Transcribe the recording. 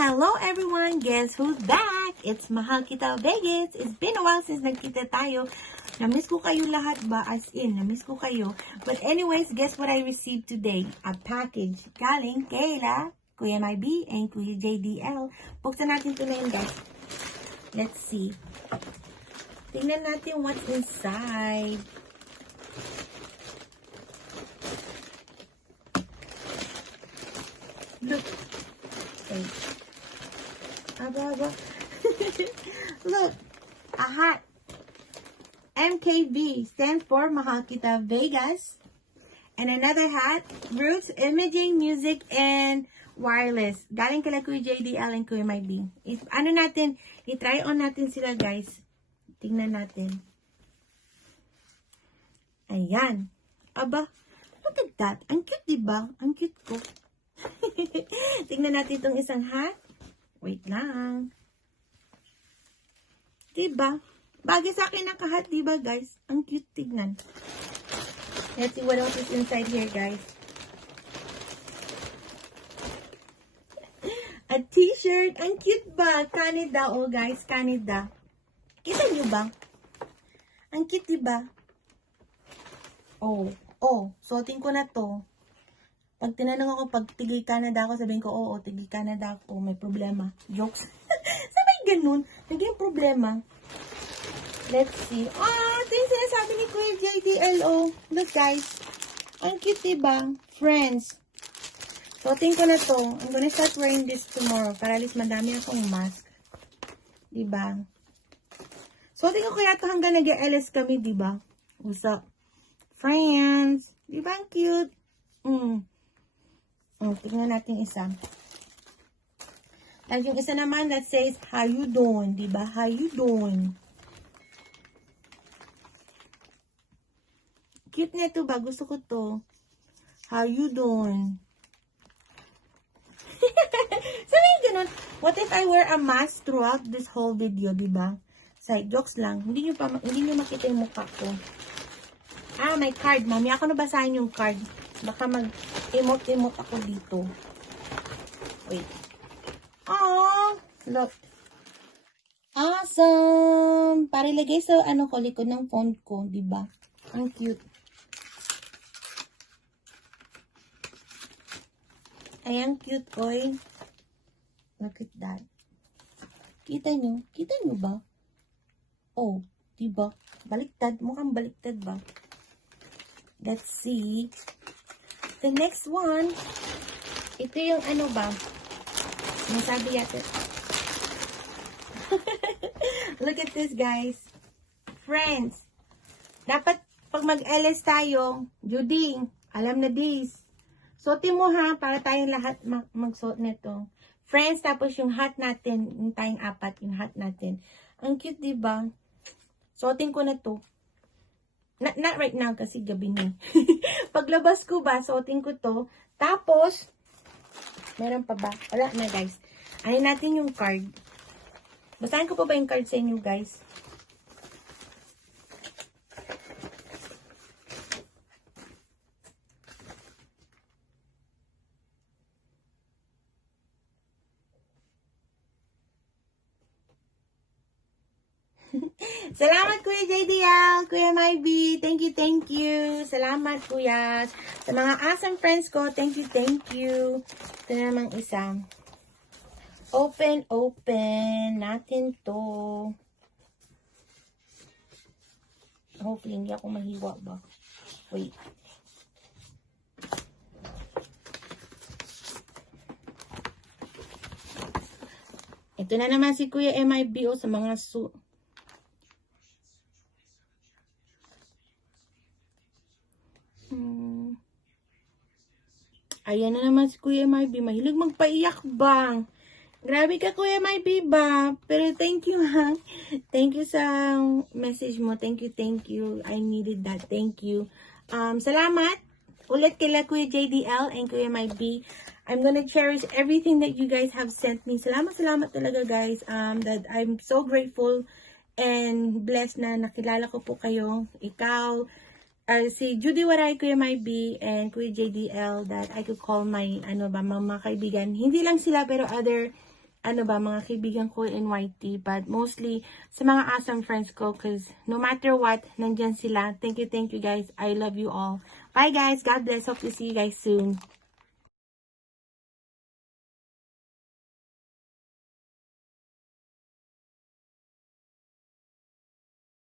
Hello everyone! Guess who's back? It's Mahal Kita Vegas. It's been a while since nagkita tayo. Namiss ko kayo lahat ba? As in, namiss ko kayo. But anyways, guess what I received today? A package galing Kayla, Kuya MyB, and Kuya JDL. Buksan natin ito na yun, guys. Let's see. Tingnan natin what's inside. Look. Okay. Aba. Look. A hat. MKV stands for Mahal Kita Vegas. And another hat. Roots, Imaging, Music, and Wireless. Galing kala Kuya JDL and Kuya MyB. Ano natin, i-try on natin sila, guys. Tingnan natin. Ayan. Aba. Look at that. Ang cute, diba? Ang cute ko. Tingnan natin itong isang hat. Wait lang. Diba? Bagay sa akin ang kahat, diba, guys? Ang cute tignan. Let's see what else is inside here, guys. A t-shirt. Ang cute ba? Canada, oh, guys. Canada. Kita nyo ba? Ang cute, diba? Oh. Suotin ko na to. Pag tinanong ako, pag tigil Canada ako, sabihin ko, oo, tigil Canada ako, may problema. Jokes. Sabay ganun. Naging problema. Let's see. Ito yung sinasabi ni Kuya JDL, oh. Look, guys. Ang cute, diba? Friends. Suotin ko na to. I'm gonna start wearing this tomorrow para at least madami akong mask. Diba? Suotin ko kaya ito hanggang nag-LS kami, diba? What's up? Friends. Diba ang cute? Tingnan natin isa. Tapos yung isa naman that says, how you doing? Diba? How you doing? Cute na ito ba? Gusto ko to. How you doing? Sabi ganun. What if I wear a mask throughout this whole video? Diba? Side jokes lang. Hindi nyo makita yung mukha ko. May card. Mami, ako nabasahin yung card. Baka mag-emote-emote ako dito. Wait. Look. Awesome! Para ilagay sa likod ng phone ko, diba? Ang cute. Ayan, cute, oy. Look at that. Kita nyo? Kita nyo ba? Oh, diba? Baliktad. Mukhang baliktad ba? Let's see. The next one, ito yung ba? Nasabi yata. Look at this, guys. Friends, dapat pag mag-LS tayo, Judy, alam na this. Suotin mo ha, para tayong lahat magsuot nito. Friends, tapos yung hat natin, yung tayong apat, yung hat natin. Ang cute, diba? Suotin ko na to. Not right now kasi gabi na. Paglabas ko ba, suotin ko to. Tapos, meron pa ba? Wala na, guys. Ano natin yung card. Basahin ko pa ba yung card sa inyo, guys? Salamat, Kuya JDL, Kuya MyB. Thank you. Salamat, Kuya. Sa mga awesome friends ko, thank you. Ito na namang isa. Open natin to. Hopefully, hindi ako mahiwa ba? Wait. Ito na naman si Kuya MyB sa mga Ayan na naman si Kuya MyB. Mahilig magpaiyak ba? Grabe ka, Kuya MyB ba? Pero thank you, ha? Thank you sa message mo. Thank you. I needed that. Thank you. Salamat ulit kila Kuya JDL and Kuya MyB. I'm gonna cherish everything that you guys have sent me. Salamat talaga, guys. That I'm so grateful and blessed na nakilala ko po kayo. Ikaw, si Judy Waray, Kuya MyB, and Kuya JDL that I could call my, mga kaibigan. Hindi lang sila, pero other ano ba, mga kaibigan ko in YT, but mostly sa mga awesome friends ko, because no matter what, nandyan sila. Thank you guys. I love you all. Bye guys. God bless. Hope to see you guys soon.